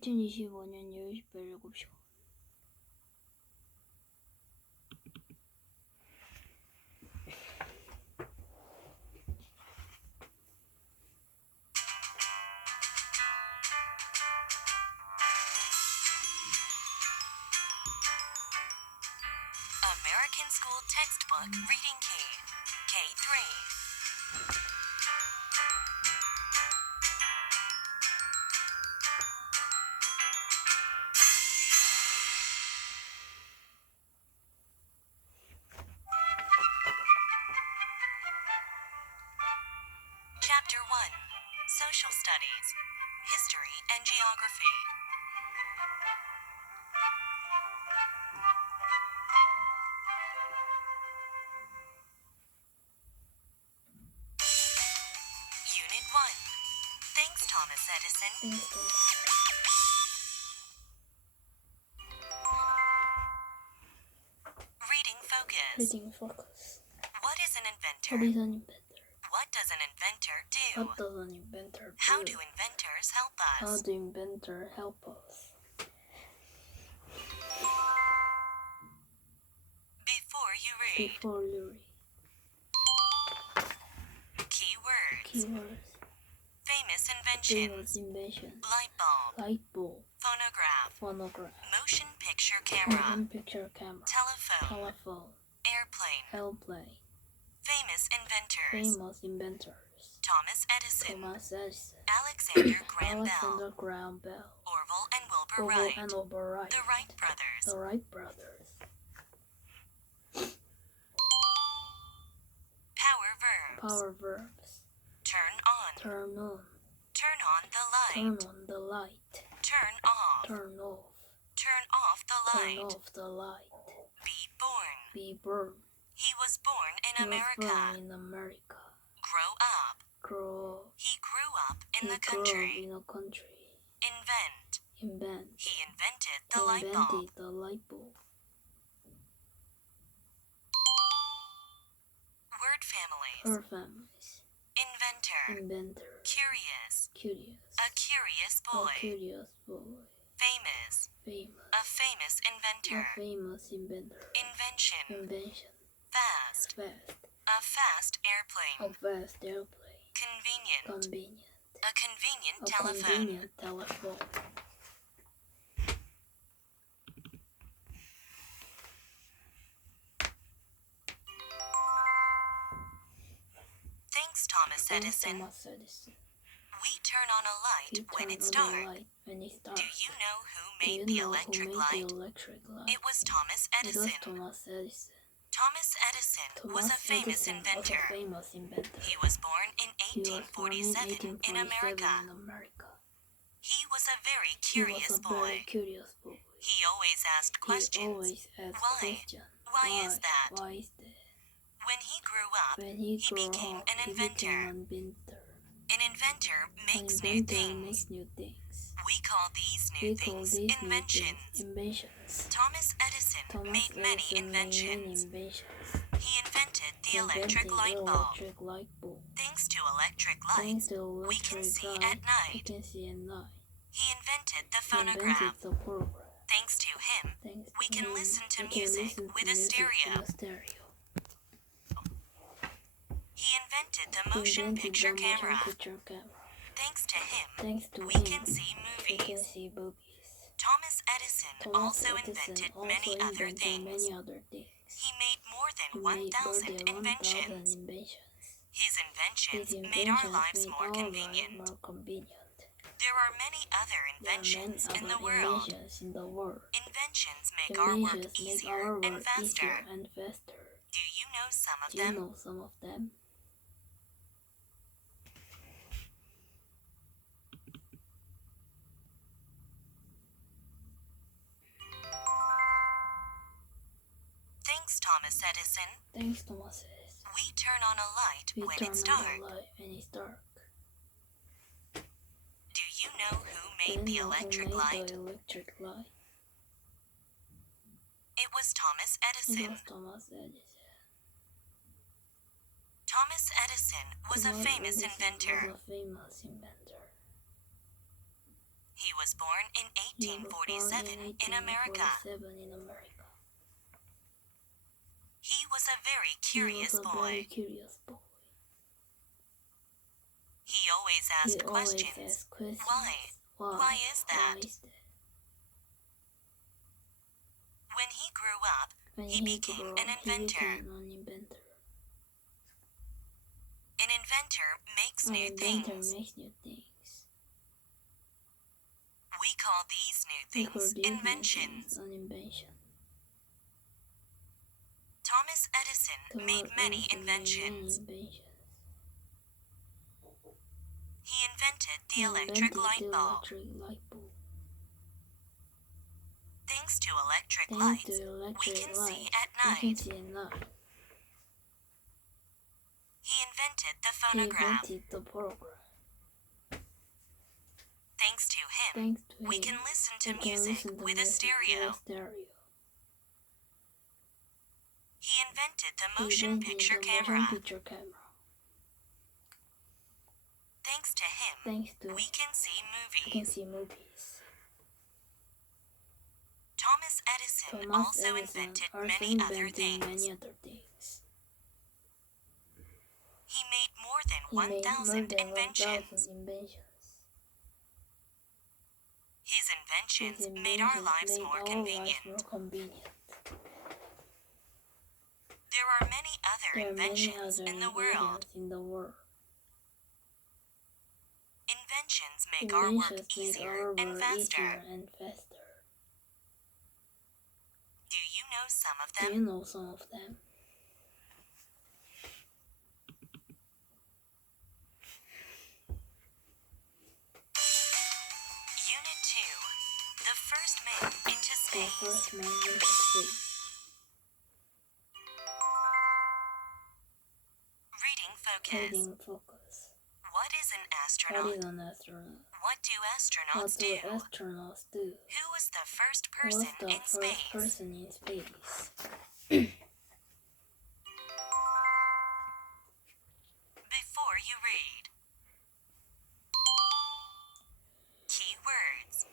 2025년 10시 7시. American School Textbook Reading Key, K3. Chapter 1, Social Studies, History and Geography. Unit 1. Thanks, Thomas Edison. Reading focus. Reading focus. What is an inventor? What is an inventor? What does an inventor do? What does an inventor do? How do inventors help us? How do inventors help us? Before you read. Before you read. Keywords. Keywords. Famous inventions. Famous inventions. Light bulb. Light bulb. Phonograph. Phonograph. Motion picture camera. Motion picture camera. Telephone. Telephone. Airplane. Airplane. Famous inventors. Famous inventors. Thomas Edison. Thomas Edison. Alexander Graham Alexander Bell. Graham Bell. Orville and Wilbur Orville Wright. and Wilbur Wright. The Wright brothers. The Wright brothers. Power verbs. Power verbs. Turn on. Turn on. Turn on the light. Turn on the light. Turn off. Turn off. Turn off the Turn light. off the light. Be born. Be born. He was born in He was America. born in America. Grow up. Grow. He grew up in He the grew up country. in a country. Invent. Invent. He invented He the light bulb. invented the light bulb. Word families. Her families. Inventor. Inventor. Curious. Curious. A curious A boy. curious boy. Famous. Famous. A famous A inventor. famous inventor. Invention. Invention. Fast. Fast. A fast A airplane. fast airplane. Convenient. Convenient. A convenient A telephone. convenient telephone. Thanks, Thomas Thanks, Edison. Thomas Edison. We turn on a light He when turned it's on the dark. light when it's dark. Do you know who Do you made the know electric who made light? the electric light? It was Thomas It was Edison. Thomas Edison. Thomas Edison was a Thomas famous Edison inventor. was a famous inventor. He was born in He was born in 1847 in America. in America. He was a very He curious was a very boy. curious boy. He always asked He questions. always asked Why? questions. Why is that? Why is that? When he grew up, When he he grew became up, an he inventor. became an inventor. An inventor An makes new inventor things. makes new things. We call these We new call things these new inventions. things inventions. Thomas Edison Thomas made many Edison made many inventions. inventions. He invented the He electric invented light the bulb. electric light bulb. Thanks to electric Thanks lights, to we can electric see light, at we night. can see at night. He invented the He phonograph. invented the phonograph. Thanks to him, Thanks we to can him, listen to we can music listen to with a music stereo. with a stereo. He invented the He motion invented picture the camera. motion picture camera. Thanks to him, Thanks to we him, can see we can movies. see movies. Thomas Edison Thomas also Edison invented also many other invented things. many other things. He made more He than made more 1,000 than 1,000 inventions. inventions. His inventions His made our inventions lives made more our convenient. lives more convenient. There are many other There are many inventions in the other world. inventions in the world. Inventions make our work Inventions make easier our and work faster. easier and faster. Do you know some of Do you them? know some of them? Thanks, Thomas Edison. Thanks, Thomas Edison. We turn on a light We when turn it's on dark. the light when it's dark. Do you know who Do made you the know who electric made light? the electric light? It was Thomas It Edison. was Thomas Edison. Thomas Edison was a Thomas famous Edison inventor. was a famous inventor. He was born in He was born 1847 in America. 1847 in America. He was a very He curious was a very boy. curious boy. He always He asked always questions. asked questions. Why? Why is that? Why is that? When he grew up, When he became an inventor. An inventor. An inventor makes An new inventor things. makes new things. We call these new We call things these new inventions. things an invention. Thomas Edison made Thomas many Edison inventions. made many inventions. He invented the He electric invented light the bulb. electric light bulb. Thanks to electric Thanks lights, to electric we can see lights, at we can night. see at night. He invented the He phonograph. invented the phonograph. Thanks to him, Thanks to we him, can listen we to can music listen to with a music stereo. with a stereo. He invented the He motion invented picture the camera. motion picture camera. Thanks to him, Thanks to we can see we can movies. see movies. Thomas Edison Thomas also Edison invented also many other invented things. many other things. He made more than He made 1,000 more than inventions. 1,000 inventions. His inventions His made our inventions lives made more our convenient. lives more convenient. There are many other There are many inventions other in the world. inventions in the world. Inventions make our work Inventions make easier our and work faster. easier and faster. Do you know some of Do them? you know some of them? Unit 2. The first man into The space. first man into space. Reading focus. Reading focus. What is an What astronaut? is an astronaut? What do What astronauts do do? astronauts do? Who was the first Who person was the in first space? person in space? Before you read. Keywords.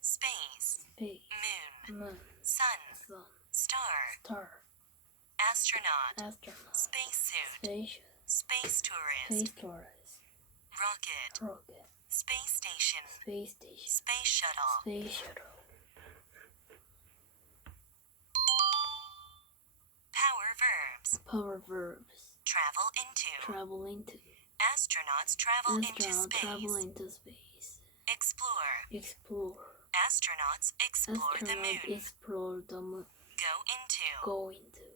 Space, Space, moon, moon, sun, sun, star, star, astronaut, astronaut, spacesuit, station, space tourist, space tourist, rocket, rocket, space station, space station, space shuttle. space shuttle. Power verbs. Power verbs. Travel into. Travel into. Astronauts travel into Astronaut travel space. into space. Explore. Explore. Astronauts explore the Astronaut moon. explore the moon. Go into. Go into.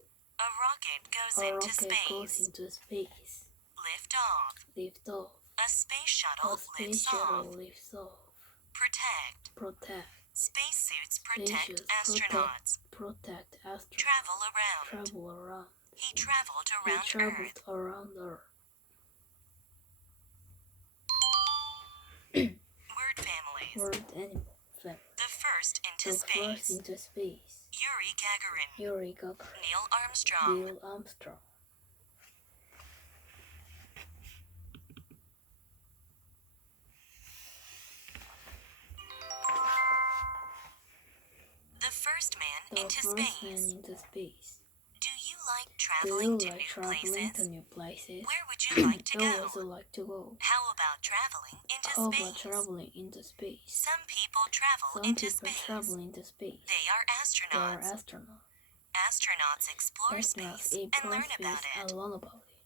A rocket goes A into rocket goes space. into space. Lift off. Lift off. A space shuttle A space lifts shuttle off. lifts off. Protect. Protect. Spacesuits protect Spacious. astronauts. Protect astronauts. Travel around. Travel around. He traveled He around traveled Earth. around Earth. Word families. Word animal family. The first into The space. first into space. Yuri Gagarin. Yuri Gagarin. Neil Armstrong. Neil Armstrong. The first man The into first man space. into space. Do you like Do traveling you to like new traveling places? to new places? Where would you like to I would also go? like to go. How about traveling into How about space? traveling into space? Some people travel Some into people space. travel into space. They are They are astronauts. astronauts. Astronauts explore Astronauts space and explore learn space about and it. learn about it.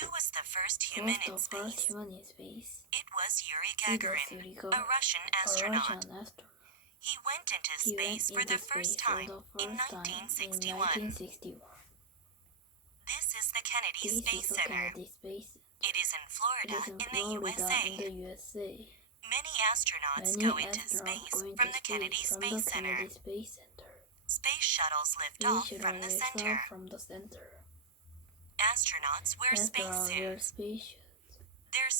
Who was the first Who human was in the first space? human in space? It was Yuri It was Gagarin, Yuri a Gagarin, Russian a astronaut. Russian astronaut. He went into He went space for into the first space for time the in first time 1961. 1961. This is the Kennedy This Space is the Center. Kennedy Space. It is in It Florida is in in the Florida in the USA. USA. Many astronauts Many go into astronauts space go into from the Kennedy space from Space the Center. Kennedy Space Center. Space shuttles lift Space off shuttle from the lifts off center. from the center. Astronauts wear Astronauts wear spacesuits. spacesuits. Their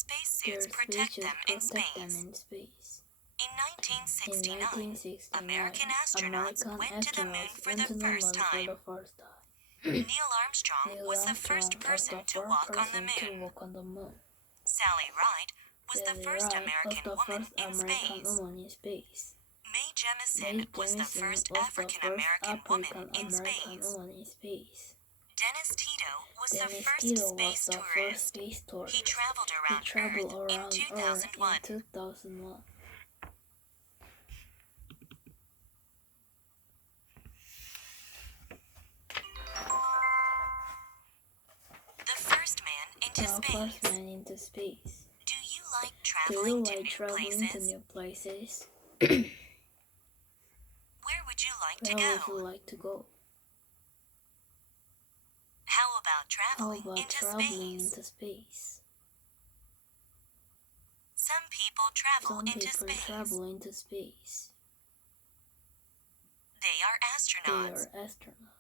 Their spacesuits protect spacesuits them in protect them space. in space. In In 1969, 1969, American astronauts went to the moon astronauts for went the to the first moon for time. the first time. Neil Armstrong Neil was the Armstrong first was person the to first walk on the person to moon. walk on the moon. Sally Ride was the Daddy first Wright American was the woman first in American space. woman in space. Mae Jemison Mae was the Jemison first was the African first American woman in African-American space. woman in space. Dennis Tito was the Dennis first Tito was space the first tourist. space tourist. He traveled He around traveled Earth in around 2001. Earth in 2001. The first man into The space. first man into space. Do you like Do traveling you to like new traveling to places? new places? Where would you like to Where would you go? like to go? How about How traveling about into traveling space? into space? Some people travel Some into people space. travel into space. They are They astronauts. are astronauts.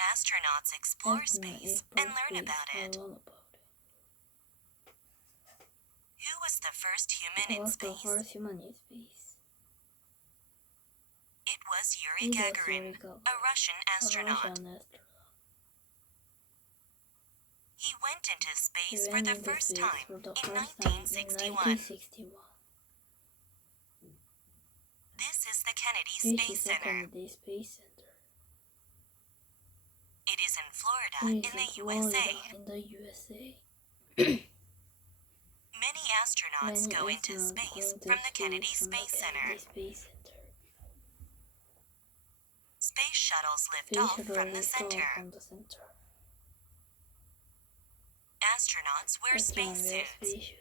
Astronauts explore Astronauts space explore and learn space about and it. learn about it. Who was the first human Who in was the space? first human in space? It was Yuri It was Gagarin, Yuri Gagarin, a Russian a astronaut. Russian astronaut. He went into He space for went the into first space time for the in first time in 1961. 1961. This is the Kennedy This Space is the Center. Kennedy Space Center. It is in Florida It in is the in Florida USA. in the USA. Many astronauts Many go into astronauts space go into from the Kennedy space from the Space Center. Kennedy Space Center. Space shuttles lift Space off shuttle from the lift off center. from the center. Astronauts wear Astronauts wear spacesuits. spacesuits.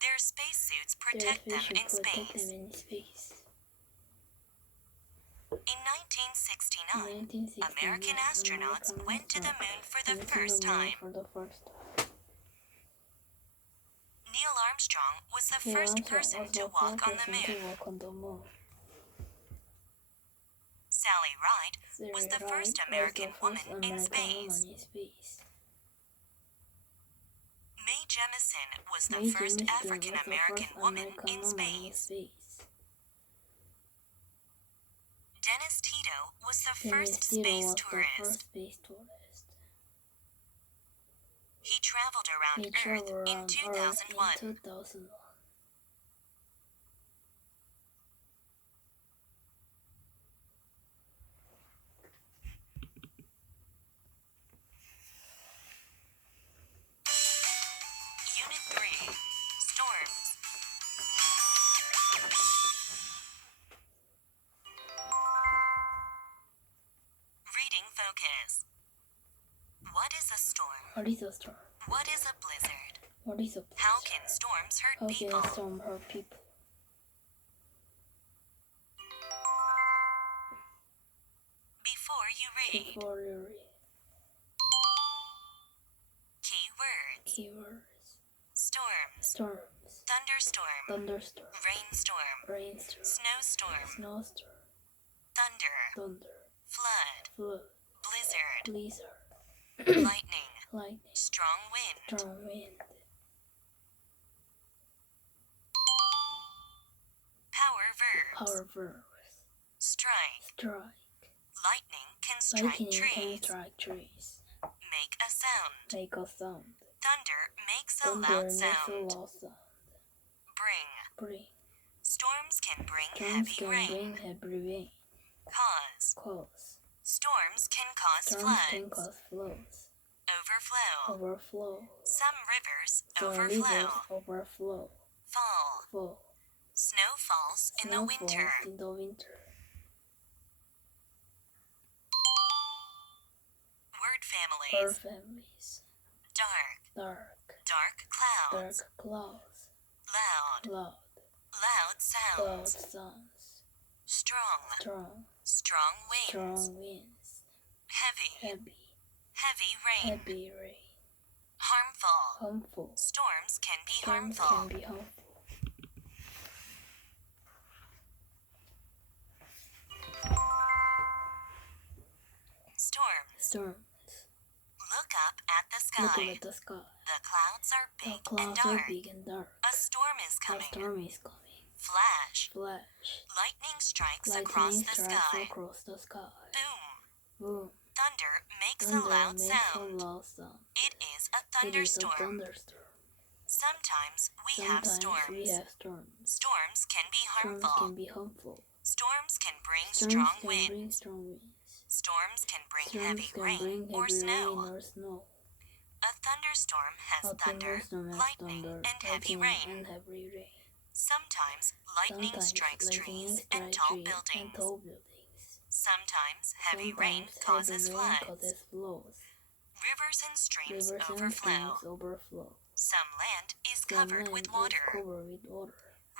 Their spacesuits Their protect them spacesuits in protect space. them in space. In 1969, 1969, American astronauts American went to the astronauts moon for the went to first the moon time. for the first time. Neil Armstrong was the Neil first Armstrong person was to the walk first on the person to moon. walk on the moon. Sally Ride Sally was the Ride first was American the woman first in American space. woman in space. Mae Jemison was the Mae first Jemison African was the American first woman American in woman in space. space. Dennis Tito was the Dennis first Tito space was the tourist. first space tourist. He traveled around He Earth traveled in around 2001. Earth in 2001. Unit 3, Storms. Reading focus. What is a storm? What is a storm? What is a blizzard? What is a blizzard? How can storms hurt How can people? a storm hurt people? Before you read, Before you read. keywords. Keywords. Storms. Storms. Thunderstorm. Thunderstorm. Rainstorm. Rainstorm. Snowstorm. Snowstorm. Thunder. Thunder. Flood. Flood. Blizzard. Blizzard. Lightning. Lightning. Strong wind. Strong wind. Power verbs. Power verbs. Strike. Strike. Lightning can strike Lightning can trees. strike trees. Make a sound. Make a sound. Thunder makes a Thunder loud makes a sound. loud sound. Bring. Bring. Storms can bring Storms heavy can rain. bring heavy rain. Cause. Cause. Storms can cause Storms can floods. cause floods. Overflow. Overflow. Some rivers Some overflow. rivers overflow. Fall. Fall. Snow falls in the Snow winter. falls in the winter. Word families. Bird families. Dark. Dark. Dark clouds. Dark clouds. Loud. Loud. Loud Loud sounds. sounds. Strong. Strong. Strong winds. Strong winds. Heavy. Heavy. Heavy rain. Heavy rain. Harmful. Harmful. Storms can be Storms harmful. can be harmful. Storms. Storms. Look up at the Look sky. at the sky. The clouds are The big and clouds are dark. big and dark. A storm is A coming. storm is coming. Flash. Flash. Lightning strikes across Lightning the strikes sky. across the sky. Boom. Boom. Thunder makes a Thunder loud makes a sound. loud sound. It is a It is a thunderstorm. thunderstorm. Sometimes we have Sometimes we storms. have storms. Storms can be Storms harmful. can be harmful. Storms can bring Storms strong can bring winds. strong winds. Storms can bring Storms heavy can rain bring or heavy rain snow. or snow. A thunderstorm has A thunder, thunderstorm has lightning, thunder, and heavy lightning, rain. and heavy rain. Sometimes lightning Sometimes strikes lightning trees and strikes tall trees and buildings. tall buildings. Sometimes heavy rain Sometimes causes heavy rain floods. causes floods. Rivers and streams Rivers and overflow. streams overflow. Some land is Some covered land with is water. covered with water.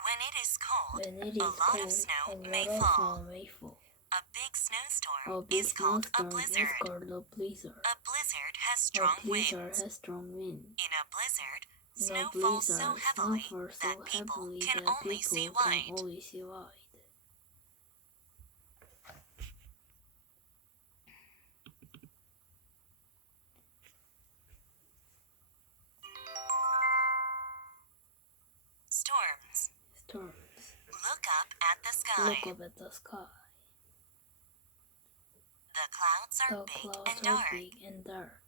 When it is cold, When it a is lot cold, of snow a may lot of fall. snow may fall. A big snowstorm A big is called a snowstorm is blizzard. called a blizzard. A blizzard has A strong blizzard winds. has strong winds. In a blizzard, In a snow falls so blizzard, heavily snow falls so that people heavily can that only see people can white. only see white. Storms. Storms. Look up at the sky. Look up at the sky. The clouds are The big clouds and are dark. big and dark.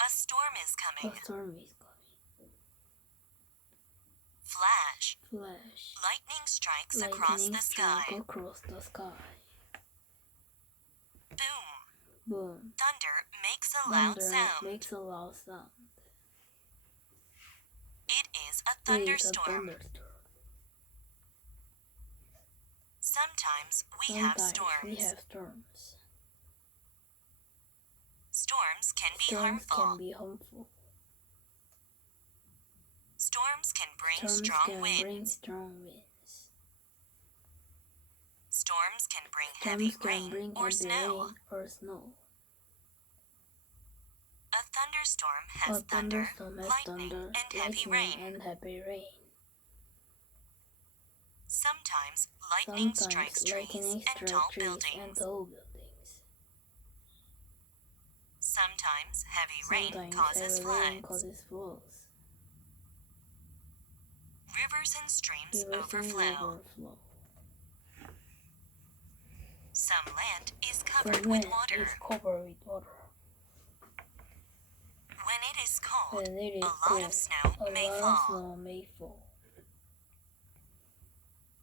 A storm is A coming. storm is coming. Flash. Flash. Lightning strikes across Lightning the sky. strike across the sky. Boom. Boom. Thunder makes a loud Thunder sound. makes a loud sound. It is a It is a thunderstorm. thunderstorm. Sometimes we have Sometimes storms. we have storms. Storms can be Storms harmful. can be harmful. Storms can bring Storms strong can winds. bring strong winds. Storms can bring heavy Storms can rain bring or heavy snow. rain or snow. A thunderstorm A has thunder, thunderstorm has lightning, thunder, and heavy lightning, rain. and heavy rain. Sometimes lightning Sometimes strikes trees lightning and strikes tall trees and buildings. tall buildings. Sometimes heavy rain Sometimes causes heavy rain floods. causes floods. Rivers and streams Rivers overflow. overflow. Some land is The covered land with water. is covered with water. When it is cold, When it is a lot cold, of snow a may lot of fall. snow may fall.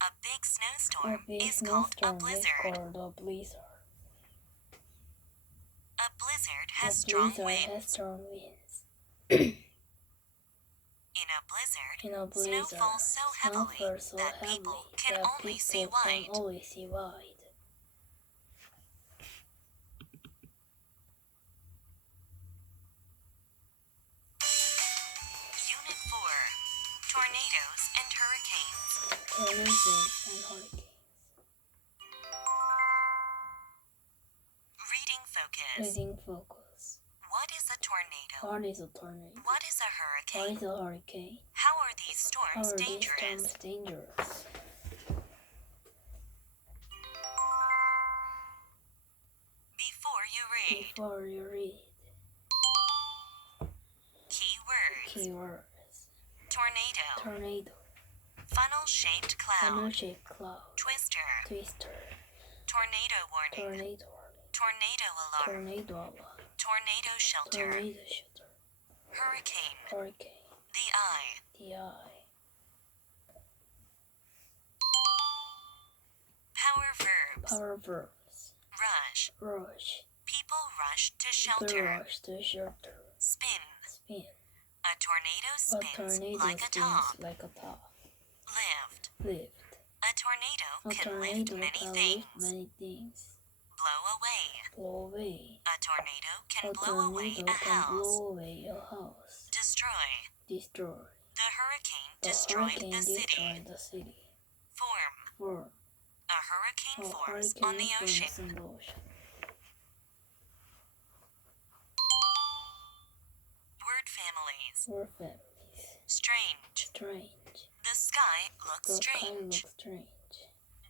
A big A snowstorm big is called a snowstorm is blizzard. called a blizzard. A blizzard A has strong blizzard has winds. strong winds. In a blizzard, In a snow blizzard, falls so snow heavily falls so that heavily people can that only people see can white. only see white. Unit 4. Tornadoes and Hurricanes. Tornadoes and hurricanes. Reading focus. Reading focus. What is a tornado? What is a tornado? What is a What hurricane? is a hurricane? How are these How storms are these dangerous? storms dangerous? Before you read, Before you read, keywords. keywords. Tornado. Tornado. Funnel-shaped cloud. Funnel-shaped cloud. Twister. Twister. Tornado warning. Tornado warning. Tornado alarm. Tornado alarm. Tornado shelter. Tornado shelter. Hurricane. Hurricane. The eye. The eye. Power verbs. Power verbs. Rush. Rush. People rush to The shelter. rush to shelter. Spin. Spin. A tornado A spins tornado like a spins top. like a top. Lift. Lift. A tornado A can lift tornado many can things. lift many things. Blow away. Blow away. A tornado can A blow away tornado a can house. blow away a house. Destroy. Destroy. The hurricane The destroyed hurricane the city. destroyed the city. Form. Form. A hurricane A forms hurricane on the forms ocean. in the ocean. Word families. Word families. Strange. Strange. The sky looks The sky strange. looks strange.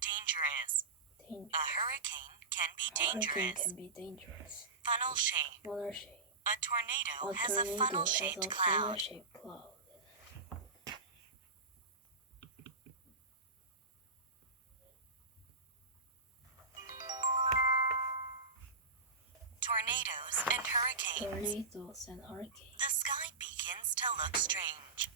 Dangerous. Dangerous. A hurricane can be A hurricane dangerous. can be dangerous. Funnel shape. Funnel shape. A tornado A has a tornado funnel-shaped has a cloud. funnel-shaped cloud. hurricanes. Tornadoes and hurricanes. The sky begins to look strange.